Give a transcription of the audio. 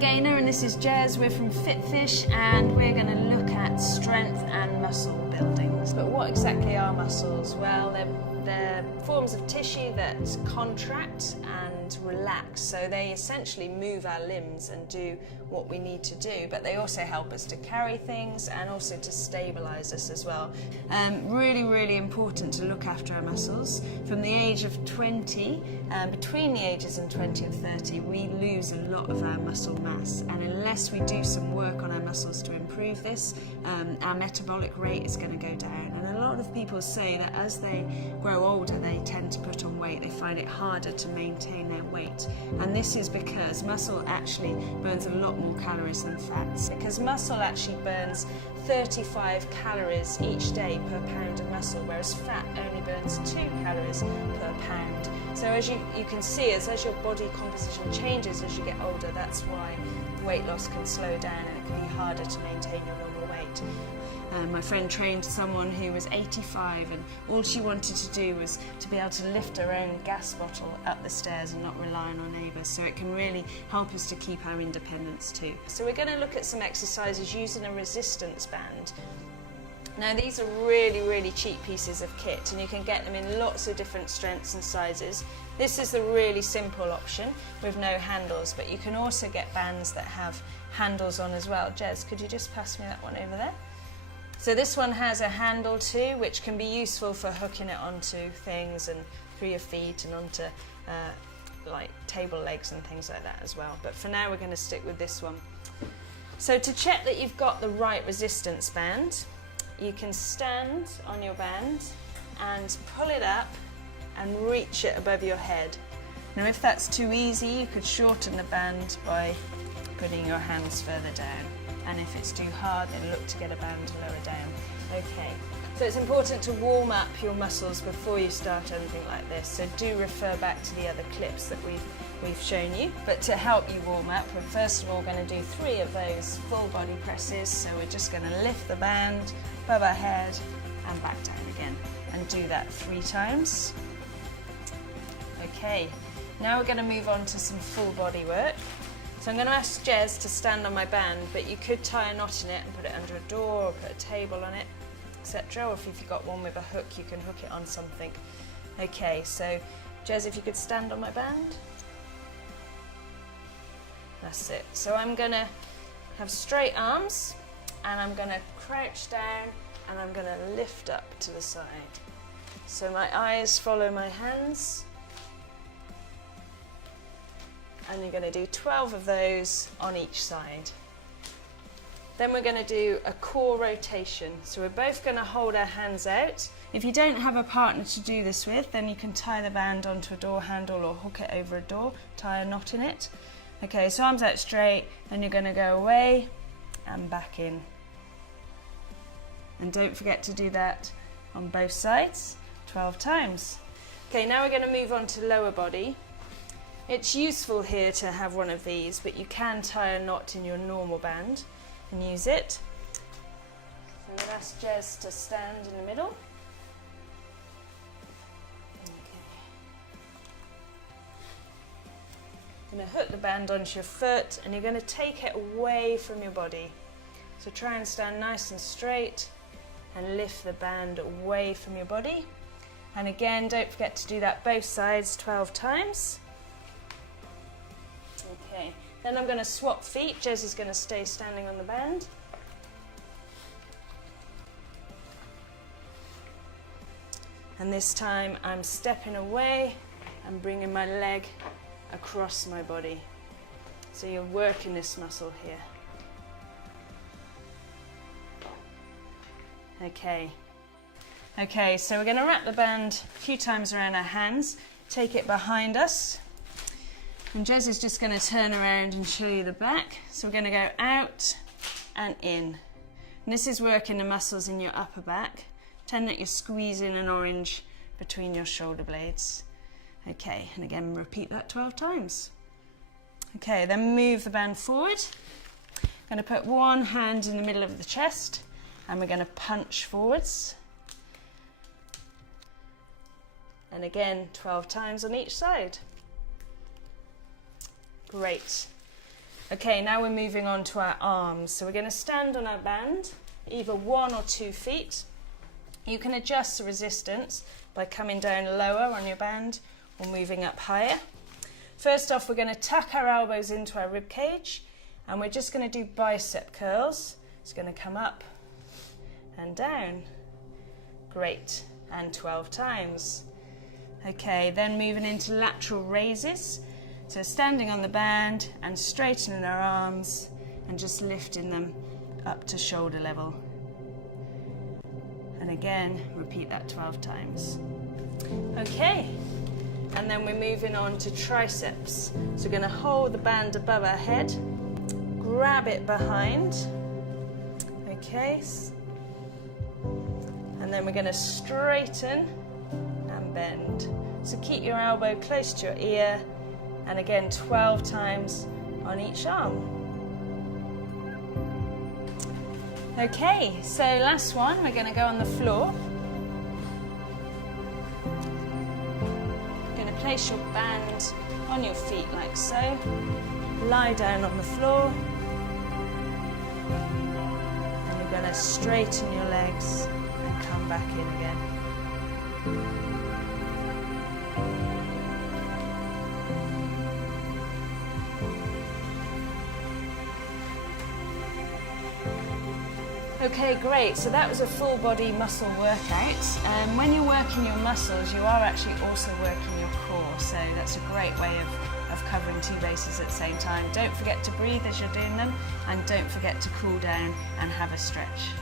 Gaynor and this is Jez. We're from FitFish and we're going to look at strength and muscle building. But what exactly are muscles? Well, they're forms of tissue that contract and relax. So they essentially move our limbs and do what we need to do, but they also help us to carry things and also to stabilize us as well. Really, really important to look after our muscles. From the age of 20, between the ages of 20 and 30, we lose a lot of our muscle mass, and unless we do some work on our muscles to improve this, our metabolic rate is going to go down. And a lot of people say that as they grow older, they tend to put on weight. They find it harder to maintain their weight, and this is because muscle actually burns a lot more calories than fats, because muscle actually burns 35 calories each day per pound of muscle, whereas fat only burns 2 calories per pound. So as you can see, as your body composition changes as you get older, that's why weight loss can slow down and it can be harder to maintain your normal weight. My friend trained someone who was 85, and all she wanted to do was to be able to lift her own gas bottle up the stairs and not rely on our neighbours. So it can really help us to keep our independence too. So we're going to look at some exercises using a resistance band. Now these are really, really cheap pieces of kit, and you can get them in lots of different strengths and sizes. This is the really simple option with no handles, but you can also get bands that have handles on as well. Jez, could you just pass me that one over there? So this one has a handle too, which can be useful for hooking it onto things and through your feet and onto like table legs and things like that as well. But for now we're going to stick with this one. So to check that you've got the right resistance band, you can stand on your band and pull it up and reach it above your head. Now if that's too easy, you could shorten the band by putting your hands further down. And if it's too hard, then look to get a band lower down. Okay, so it's important to warm up your muscles before you start anything like this. So do refer back to the other clips that we've shown you. But to help you warm up, we're first of all going to do 3 of those full body presses. So we're just going to lift the band above our head and back down again, and do that 3 times. Okay, now we're going to move on to some full body work. So I'm going to ask Jez to stand on my band, but you could tie a knot in it and put it under a door or put a table on it, etc. Or if you've got one with a hook, you can hook it on something. Okay, so Jez, if you could stand on my band. That's it. So I'm going to have straight arms, and I'm going to crouch down, and I'm going to lift up to the side. So my eyes follow my hands. And you're going to do 12 of those on each side. Then we're going to do a core rotation. So we're both going to hold our hands out. If you don't have a partner to do this with, then you can tie the band onto a door handle or hook it over a door, tie a knot in it. Okay, so arms out straight, and you're going to go away and back in. And don't forget to do that on both sides 12 times. Okay, now we're going to move on to lower body. It's useful here to have one of these, but you can tie a knot in your normal band and use it. So I'm going to ask Jez to stand in the middle. Okay. You're going to hook the band onto your foot, and you're going to take it away from your body. So try and stand nice and straight and lift the band away from your body. And again, don't forget to do that both sides 12 times. Okay, then I'm going to swap feet. Jez is going to stay standing on the band. And this time I'm stepping away and bringing my leg across my body. So you're working this muscle here. Okay, so we're going to wrap the band a few times around our hands, take it behind us. And Jez is just going to turn around and show you the back. So we're going to go out and in. And this is working the muscles in your upper back. Pretend that you're squeezing an orange between your shoulder blades. Okay, and again, repeat that 12 times. Okay, then move the band forward. I'm going to put one hand in the middle of the chest, and we're going to punch forwards. And again, 12 times on each side. Great. Okay, now we're moving on to our arms. So we're going to stand on our band, either 1 or 2 feet. You can adjust the resistance by coming down lower on your band or moving up higher. First off, we're going to tuck our elbows into our rib cage, and we're just going to do bicep curls. It's going to come up and down. Great, and 12 times. Okay, then moving into lateral raises. So standing on the band and straightening our arms and just lifting them up to shoulder level. And again, repeat that 12 times. Okay, and then we're moving on to triceps. So we're going to hold the band above our head, grab it behind. Okay, and then we're going to straighten and bend. So keep your elbow close to your ear, and again 12 times on each arm. Okay, so last one, we're going to go on the floor. You're going to place your band on your feet like so. Lie down on the floor. And you're going to straighten your legs and come back in again. Okay, great. So that was a full body muscle workout. When you're working your muscles, you are actually also working your core. So that's a great way of covering 2 bases at the same time. Don't forget to breathe as you're doing them, and don't forget to cool down and have a stretch.